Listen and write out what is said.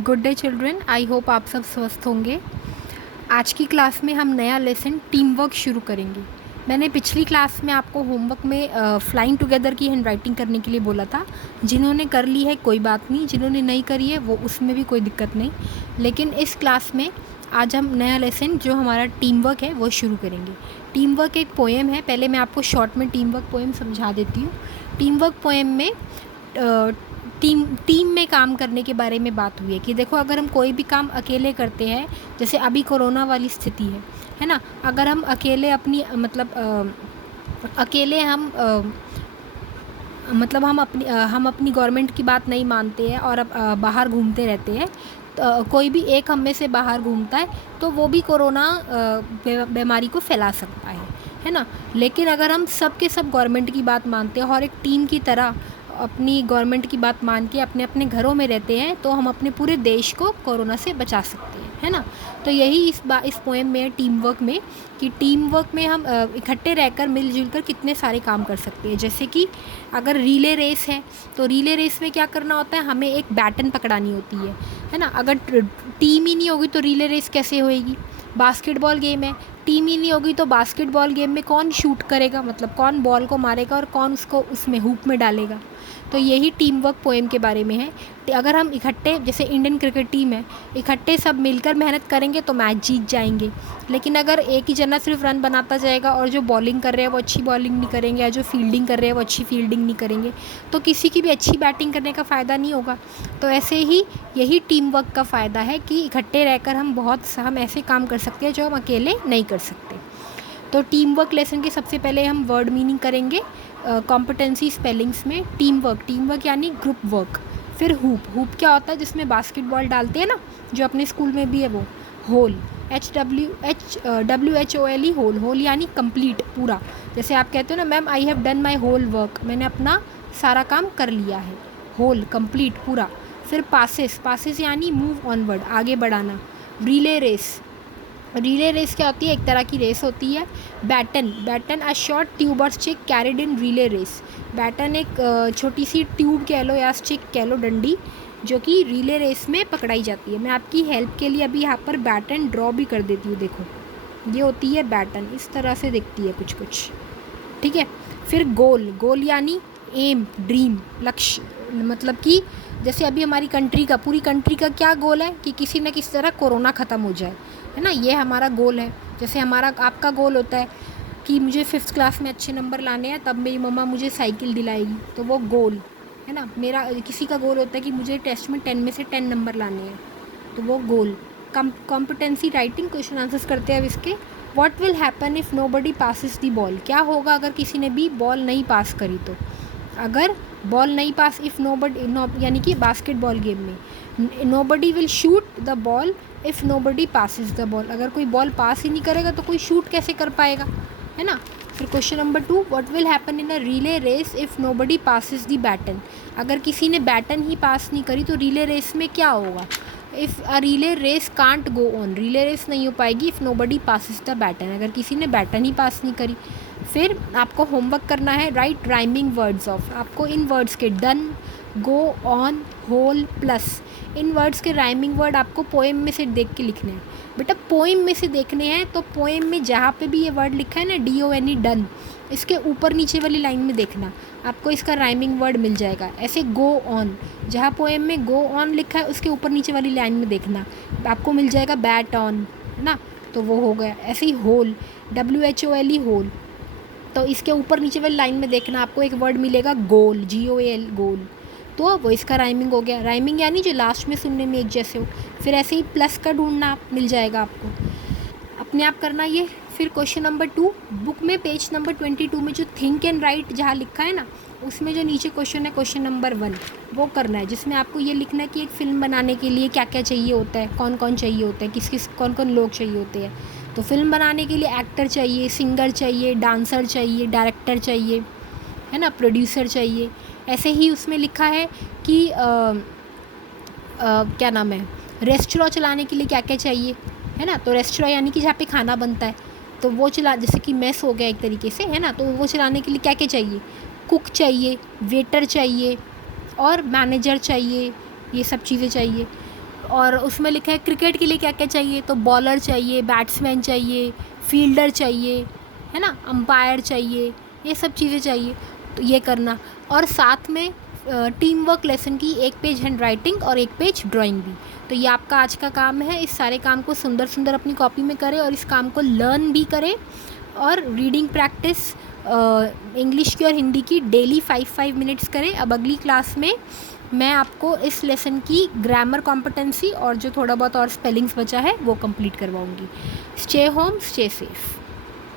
Good day children, I hope आप सब स्वस्थ होंगे। आज की क्लास में हम नया लेसन टीम वर्क शुरू करेंगे। मैंने पिछली क्लास में आपको होमवर्क में फ्लाइंग टुगेदर की हैंड राइटिंग करने के लिए बोला था। जिन्होंने कर ली है कोई बात नहीं, जिन्होंने नहीं करी है वो उसमें भी कोई दिक्कत नहीं। लेकिन इस क्लास में आज हम नया लेसन जो हमारा टीम वर्क है वो शुरू करेंगे। टीम वर्क एक पोएम है। पहले मैं आपको शॉर्ट में टीम वर्क पोएम समझा देती हूँ। टीम वर्क पोएम में टीम में काम करने के बारे में बात हुई है कि देखो, अगर हम कोई भी काम अकेले करते हैं, जैसे अभी कोरोना वाली स्थिति है ना, अगर हम अकेले अपनी अकेले हम अपनी गवर्नमेंट की बात नहीं मानते हैं और बाहर घूमते रहते हैं, तो कोई भी एक हम में से बाहर घूमता है तो वो भी कोरोना बीमारी को फैला सकता है ना। लेकिन अगर हम सब के सब गवर्नमेंट की बात मानते हैं और एक टीम की तरह अपनी गवर्नमेंट की बात मान के अपने अपने घरों में रहते हैं, तो हम अपने पूरे देश को कोरोना से बचा सकते हैं, है ना। तो यही इस पोएम में टीम वर्क में, कि टीम वर्क में हम इकट्ठे रहकर मिलजुल कर कितने सारे काम कर सकते हैं। जैसे कि अगर रिले रेस है तो रिले रेस में क्या करना होता है, हमें एक बैटन पकड़ानी होती है ना। अगर टीम ही नहीं होगी तो रिले रेस कैसे होएगी। बास्केटबॉल गेम है, टीम ही नहीं होगी तो बास्केटबॉल गेम में कौन शूट करेगा, मतलब कौन बॉल को मारेगा और कौन उसको उसमें हुप में डालेगा। तो यही टीम वर्क पोएम के बारे में है। अगर हम इकट्ठे, जैसे इंडियन क्रिकेट टीम है, इकट्ठे सब मिलकर मेहनत करेंगे तो मैच जीत जाएंगे। लेकिन अगर एक ही जना सिर्फ रन बनाता जाएगा और जो बॉलिंग कर रहे हैं वो अच्छी बॉलिंग नहीं करेंगे, या जो फील्डिंग कर रहे हैं वो अच्छी फील्डिंग नहीं करेंगे, तो किसी की भी अच्छी बैटिंग करने का फ़ायदा नहीं होगा। तो ऐसे ही यही टीम वर्क का फ़ायदा है कि इकट्ठे रहकर हम ऐसे काम कर सकते हैं जो हम अकेले नहीं कर सकते। तो टीम वर्क लेसन के सबसे पहले हम वर्ड मीनिंग करेंगे कॉम्पिटेंसी स्पेलिंग्स में। टीम वर्क यानी ग्रुप वर्क। फिर हुप क्या होता है, जिसमें बास्केटबॉल डालते हैं ना, जो अपने स्कूल में भी है वो। होल, HWHOLE, होल यानी कंप्लीट, पूरा। जैसे आप कहते हो ना, ma'am I have done my whole work, मैंने अपना सारा काम कर लिया है। होल, कंप्लीट, पूरा। फिर पासेस यानी मूव ऑनवर्ड, आगे बढ़ाना। रिले रेस क्या होती है, एक तरह की रेस होती है। बैटन अ शॉर्ट ट्यूब और stick carried in relay race. Baton एक छोटी सी ट्यूब कह लो या स्टिक कह लो, डंडी, जो कि रिले रेस में पकड़ाई जाती है। मैं आपकी हेल्प के लिए अभी यहाँ पर बैटन ड्रॉ भी कर देती हूँ। देखो, ये होती है बैटन, इस तरह से दिखती है कुछ, ठीक है। फिर गोल यानी एम, ड्रीम, लक्ष्य। मतलब कि जैसे अभी हमारी पूरी कंट्री का क्या गोल है कि किसी न किसी तरह कोरोना ख़त्म हो जाए, है ना। ये हमारा गोल है। जैसे आपका गोल होता है कि मुझे 5th क्लास में अच्छे नंबर लाने हैं, तब मेरी मम्मा मुझे साइकिल दिलाएगी, तो वो गोल है ना। किसी का गोल होता है कि मुझे टेस्ट में 10 में से 10 नंबर लाने हैं, तो वो गोल। कॉम्पिटेंसी राइटिंग, क्वेश्चन आंसर्स करते हैं अब इसके। What will happen if nobody passes the ball. क्या होगा अगर किसी ने भी बॉल नहीं पास करी तो। अगर बॉल नहीं पास, यानी कि बास्केटबॉल गेम में nobody will shoot the ball if nobody passes the ball. अगर कोई बॉल पास ही नहीं करेगा तो कोई शूट कैसे कर पाएगा, है ना। फिर question number 2, what will happen in a relay race if nobody passes the baton. अगर किसी ने बैटन ही पास नहीं करी तो रिले रेस में क्या होगा। If a relay race can't go on, relay race नहीं हो पाएगी if nobody passes the baton, अगर किसी ने बैटन ही पास नहीं करी। फिर आपको होमवर्क करना है, राइट राइमिंग वर्ड्स ऑफ। आपको इन वर्ड्स के done, go on, whole, plus, इन वर्ड्स के राइमिंग वर्ड आपको पोएम में से देख के लिखने हैं। बेटा पोएम में से देखने हैं तो पोएम में जहाँ पे भी ये वर्ड लिखा है ना, DONE, डन, इसके ऊपर नीचे वाली लाइन में देखना, आपको इसका राइमिंग वर्ड मिल जाएगा। ऐसे गो ऑन, जहाँ पोएम में गो ऑन लिखा है उसके ऊपर नीचे वाली लाइन में देखना, आपको मिल जाएगा बैट ऑन, है ना, तो वो हो गया। ऐसे ही होल, WHOLE, होल, तो इसके ऊपर नीचे वाली लाइन में देखना, आपको एक वर्ड मिलेगा गोल, GOAL, गोल, तो वो इसका राइमिंग हो गया। राइमिंग यानी जो लास्ट में सुनने में एक जैसे हो। फिर ऐसे ही प्लस का ढूंढना मिल जाएगा आपको, अपने आप करना ये। फिर क्वेश्चन नंबर 2, बुक में पेज नंबर 22 में जो थिंक एंड राइट जहाँ लिखा है ना, उसमें जो नीचे क्वेश्चन है, क्वेश्चन नंबर 1, वो करना है, जिसमें आपको ये लिखना है कि एक फ़िल्म बनाने के लिए क्या क्या चाहिए होता है, कौन कौन चाहिए होता है, कौन कौन लोग चाहिए होते हैं। तो फिल्म बनाने के लिए एक्टर चाहिए, सिंगर चाहिए, डांसर चाहिए, डायरेक्टर चाहिए, है ना, प्रोड्यूसर चाहिए। ऐसे ही उसमें लिखा है कि क्या नाम है, रेस्टोरेंट चलाने के लिए क्या क्या चाहिए, है ना। तो रेस्टोरेंट यानी कि जहाँ पे खाना बनता है, तो वो जैसे कि मेस हो गया एक तरीके से, है ना। तो वो चलाने के लिए क्या क्या चाहिए, कुक चाहिए, वेटर चाहिए और मैनेजर चाहिए, ये सब चीज़ें चाहिए। और उसमें लिखा है क्रिकेट के लिए क्या क्या चाहिए, तो बॉलर चाहिए, बैट्समैन चाहिए, फील्डर चाहिए, है ना, अंपायर चाहिए, ये सब चीज़ें चाहिए, तो ये करना। और साथ में टीम वर्क लेसन की 1 पेज हैंड राइटिंग और 1 पेज ड्राइंग भी। तो ये आपका आज का काम है। इस सारे काम को सुंदर सुंदर अपनी कॉपी में करें और इस काम को लर्न भी करें। और रीडिंग प्रैक्टिस इंग्लिश की और हिंदी की डेली 5-5 मिनट्स करें। अब अगली क्लास में मैं आपको इस लेसन की ग्रामर कॉम्पिटेंसी और जो थोड़ा बहुत और स्पेलिंग्स बचा है वो कंप्लीट करवाऊंगी। Stay home, stay safe.